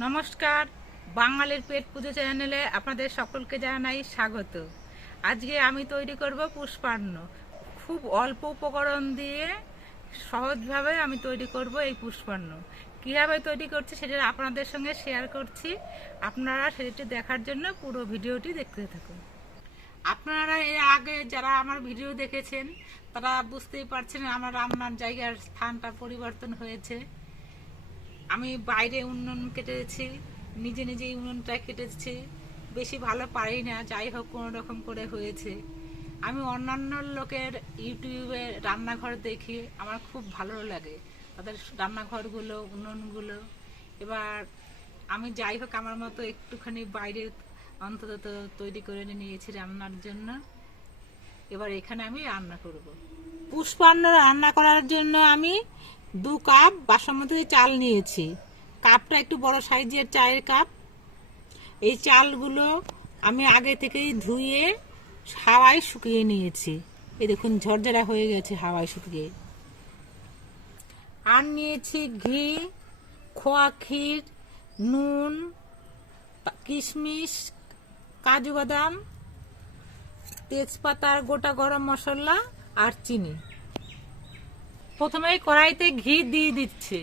নমস্কার, বাঙালির পেট পুজো চ্যানেলে আপনাদের সকলকে জানাই স্বাগত। আজকে আমি তৈরি করব পুষ্পান্ন। খুব অল্প উপকরণ দিয়ে সহজভাবে আমি তৈরি করব এই পুষ্পান্ন। কীভাবে তৈরি করছি সেটা আপনাদের সঙ্গে শেয়ার করছি। আপনারা সেটি দেখার জন্য পুরো ভিডিওটি দেখতে থাকুন। আপনারা এর আগে যারা আমার ভিডিও দেখেছেন তারা বুঝতেই পারছেন আমার রান্নার জায়গার স্থানটা পরিবর্তন হয়েছে। আমি বাইরে উনুন কেটেছি, নিজে নিজেই উনুনটা কেটেছি। বেশি ভালো পারি না, যাই হোক কোনো রকম করে হয়েছে। আমি অন্যান্য লোকের ইউটিউবে রান্নাঘর দেখি, আমার খুব ভালো লাগে তাদের রান্নাঘরগুলো, উনুনগুলো। এবার আমি যাই হোক আমার মতো একটুখানি বাইরে অন্তত তৈরি করে নিয়েছি রান্নার জন্য। এবার এখানে আমি রান্না করব। পুষ্পান্ন রান্না করার জন্য আমি 2 কাপ বাসমতি চাল নিয়েছি। কাপটা একটু বড় সাইজের চায়ের কাপ। এই চালগুলো আমি আগে থেকেই ধুয়ে হাওয়ায় শুকিয়ে নিয়েছি। এই দেখুন ঝরঝরা হয়ে গেছে হাওয়ায় শুকিয়ে। আর নিয়েছি ঘি, খোয়া ক্ষীর, নুন, কিশমিশ, কাজু বাদাম, তেজপাতা, গোটা গরম মশলা আর চিনি। প্রথমে কড়াইতে ঘি দিয়ে দিচ্ছে।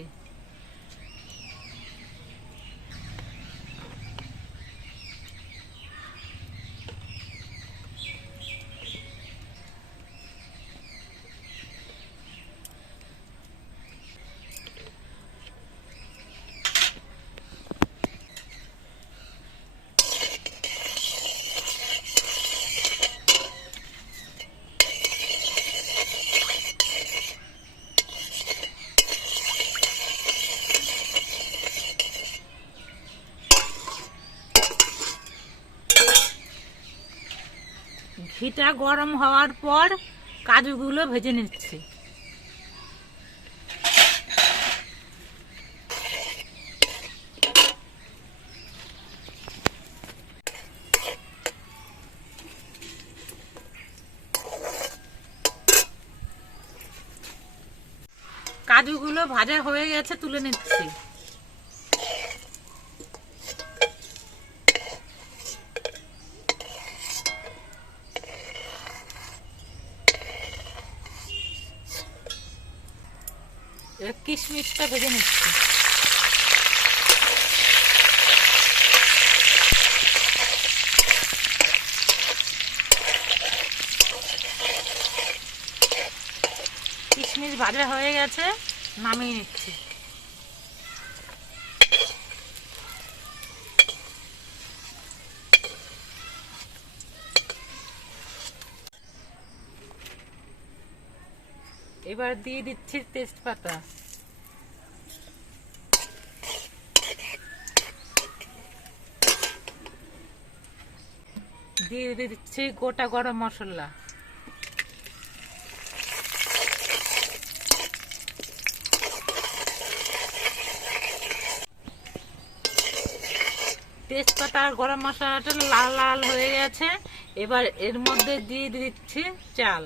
ঘিটা গরম হওয়ার পর কাজুগুলো ভেজে নিচ্ছি। কাজুগুলো ভাজা হয়ে গেছে, তুলে নিচ্ছি। কিশমিশটা ভেজে নিচ্ছি। কিশমিশ ভাজা হয়ে গেছে, নামিয়ে নিচ্ছি। এবার দিয়ে দিচ্ছি তেজপাতা, দিয়ে দিচ্ছি গোটা গরম মশলা, তেজপাতা আর গরম মশলাটা লাল লাল হয়ে গেছে। এবার এর মধ্যে দিয়ে দিচ্ছি চাল।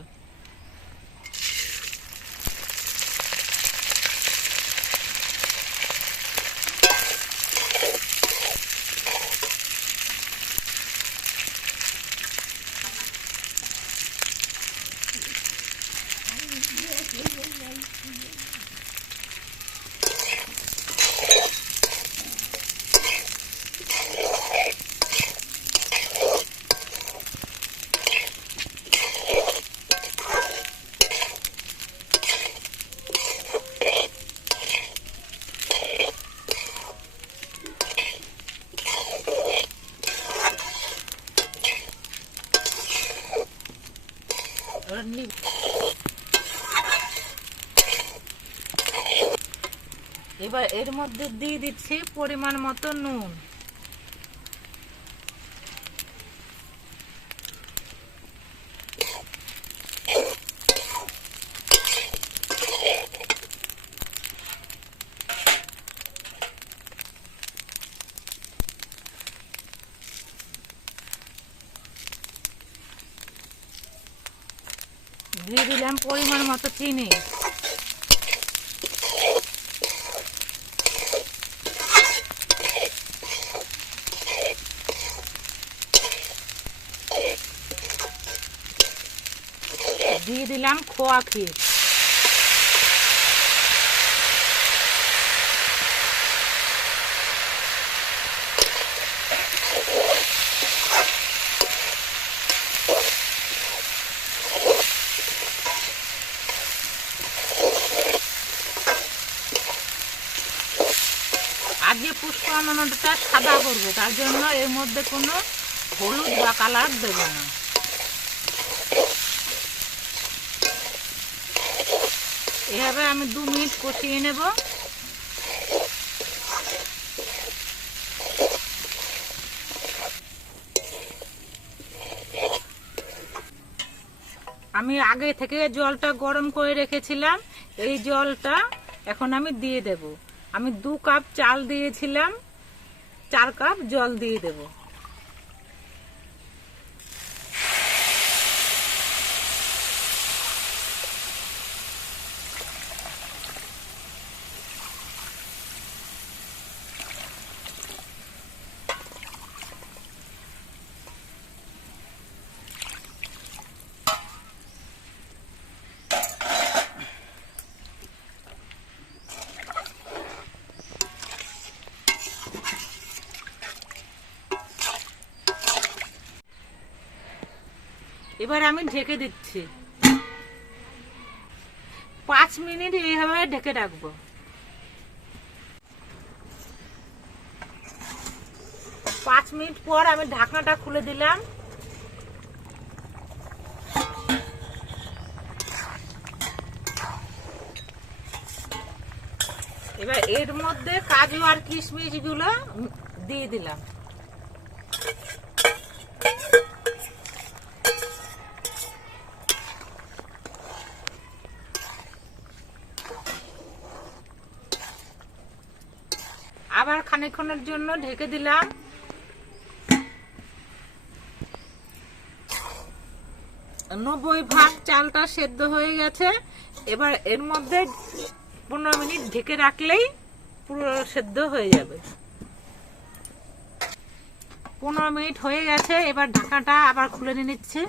এবার এর মধ্যে দিয়ে দিচ্ছি পরিমাণ মতো নুন। দিয়ে দিলাম পরিমাণ মতো চিনি। দিয়ে দিলাম খোয়া ক্ষীর। আজকে পুষ্পান্নটা সাদা করবো, তার জন্য এর মধ্যে কোনো হলুদ বা কালার দেব না। এভাবে আমি 2 মিনিট কষিয়ে নেব। আমি আগে থেকে জলটা গরম করে রেখেছিলাম, এই জলটা এখন আমি দিয়ে দেব। আমি 2 কাপ চাল দিয়েছিলাম, 4 কাপ জল দিয়ে দেব। এবার আমি ঢেকে দিচ্ছি। 5 মিনিট এইভাবে ঢেকে রাখবো। 5 মিনিট পর আমি ঢাকনাটা খুলে দিলাম। এবার এর মধ্যে কাজু আর কিশমিশ গুলো দিয়ে দিলাম। আবার খানিকক্ষণের জন্য ঢেকে দিলাম। 90% চালটা সেদ্ধ হয়ে গেছে। এবার এর মধ্যে 15 মিনিট ঢেকে রাখলেই পুরো সেদ্ধ হয়ে যাবে। 15 মিনিট হয়ে গেছে, এবার ঢাকাটা আবার খুলে নিচ্ছি।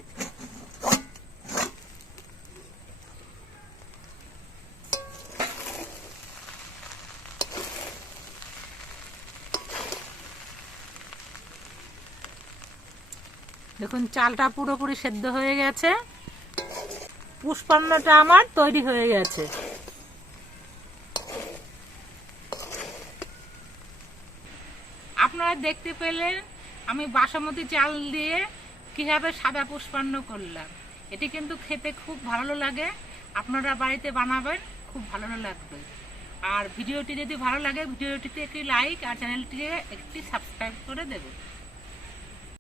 দেখুন চালটা পুরোপুরি সেদ্ধ হয়ে গেছে। পুষ্পান্নটা আমার তৈরি হয়ে গেছে। আপনারা দেখতে পেলেন আমি বাসমতি চাল দিয়ে কিভাবে সাদা পুষ্পান্ন করলাম। এটি কিন্তু খেতে খুব ভালো লাগে। আপনারা বাড়িতে বানাবেন, খুব ভালো লাগবে। আর ভিডিওটি যদি ভালো লাগে ভিডিওটিতে একটি লাইক আর চ্যানেলটিকে একটি সাবস্ক্রাইব করে দেবেন।